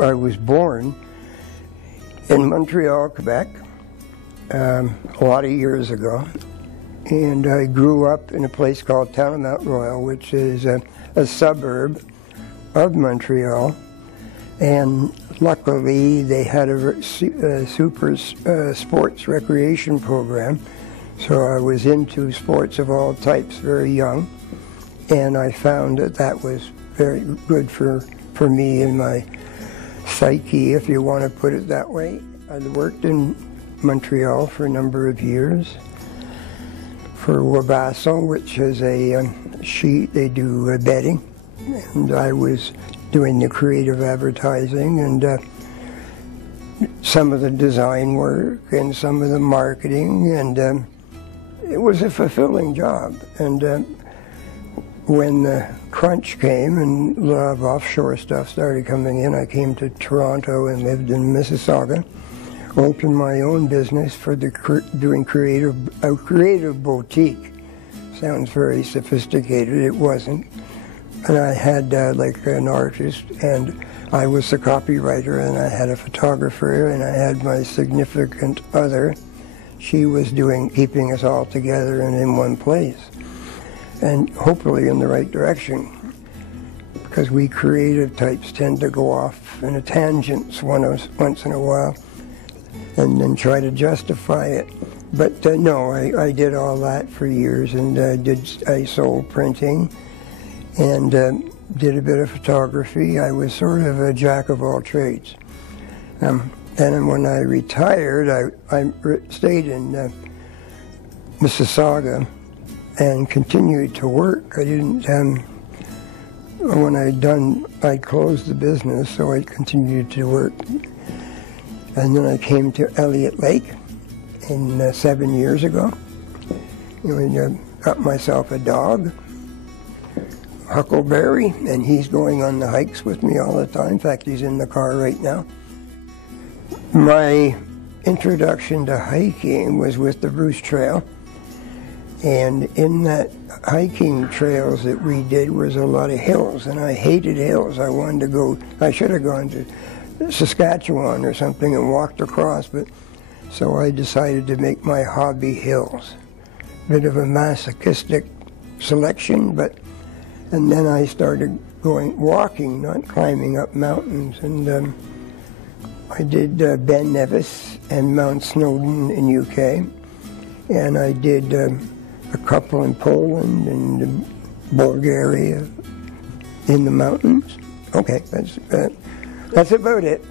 I was born in Montreal, Quebec, a lot of years ago, and I grew up in a place called Town of Mount Royal, which is a suburb of Montreal, and luckily they had a super sports recreation program, so I was into sports of all types very young, and I found that that was very good for me and my psyche, if you want to put it that way. I worked in Montreal for a number of years for Wabasso, which is a sheet, they do bedding, and I was doing the creative advertising and some of the design work and some of the marketing, and it was a fulfilling job. And when the crunch came and a lot of offshore stuff started coming in, I came to Toronto and lived in Mississauga, opened my own business for doing a creative boutique. Sounds very sophisticated, it wasn't. And I had like an artist, and I was the copywriter, and I had a photographer, and I had my significant other. She was keeping us all together and in one place, and hopefully in the right direction, because we creative types tend to go off in a tangent once in a while and then try to justify it. But no, I did all that for years, and I sold printing and did a bit of photography. I was sort of a jack of all trades. Then when I retired, I stayed in Mississauga and continued to work. I didn't, when I closed the business, so I continued to work. And then I came to Elliott Lake 7 years ago. Got myself a dog, Huckleberry, and he's going on the hikes with me all the time. In fact, he's in the car right now. My introduction to hiking was with the Bruce Trail, and in that hiking trails that we did was a lot of hills, and I hated hills. I should have gone to Saskatchewan or something and walked across, but so I decided to make my hobby hills. Bit of a masochistic selection, and then I started walking, not climbing up mountains, and I did Ben Nevis and Mount Snowdon in UK, and I did a couple in Poland and Bulgaria in the mountains. Okay, that's about it.